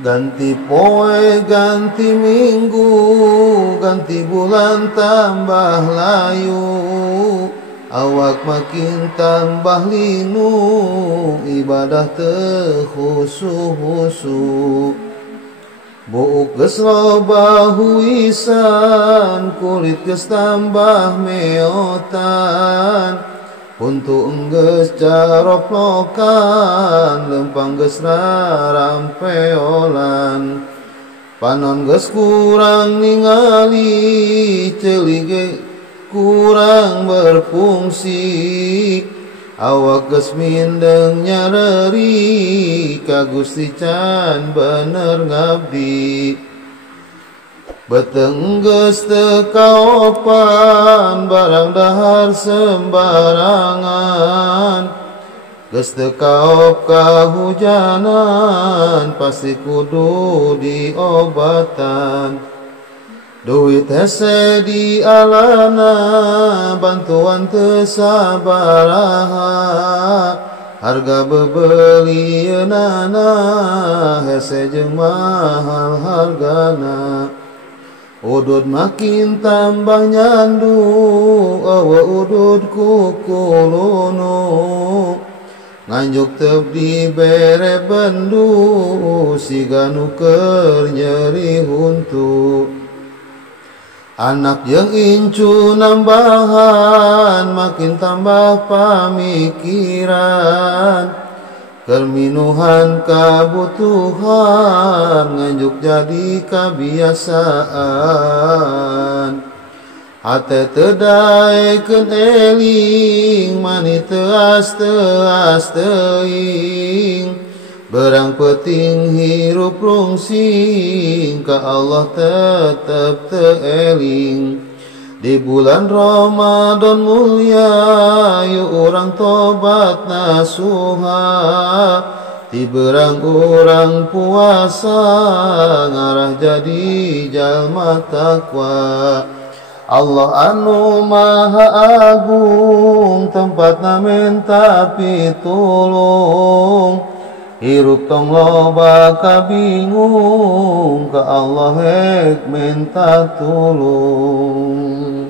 Ganti poe, ganti minggu, ganti bulan tambah layu. Awak makin tambah linu, ibadah teu husu-husu. Buuk geus loba huisan, kulit geus tambah meotan. Untuk enggeus caroplokan, lempang geus rarampeolan. Panon geus kurang ningali, ceuli ge kurang berfungsi. Awak geus mindeng nyareri, ka Gusti can bener ngabdi. Beteng geus teu kaopan, barang dahar sembarangan. Geus teu kaop kahujanan, pasti kudu diobatan. Duit hese di alana, bantuan teu sabaraha. Harga bebelieunana, hese jeung mahal hargana. Udud makin tambah nyandu, eueuh udud kukulunu. Nganjuk teub dibere bendu, siga nu keur nyeri huntu. Anak jeung incu nambahan, makin tambah pamikiran. Kerminuhan kabutuhan, nganjuk jadi kabiasaan. Hate teu daekeun eling, mani teu as teuing. Berang peuting hirup rungsing, ka Allah tetep teu eling. Di bulan Ramadan mulia, yuk urang tobat nasuha. Ti berang urang puasa, ngarah jadi jalma takwa. Allah anu maha agung, tempatna minta pitulung. Hirup tong loba kabingung, ka Allah hek minta tulung.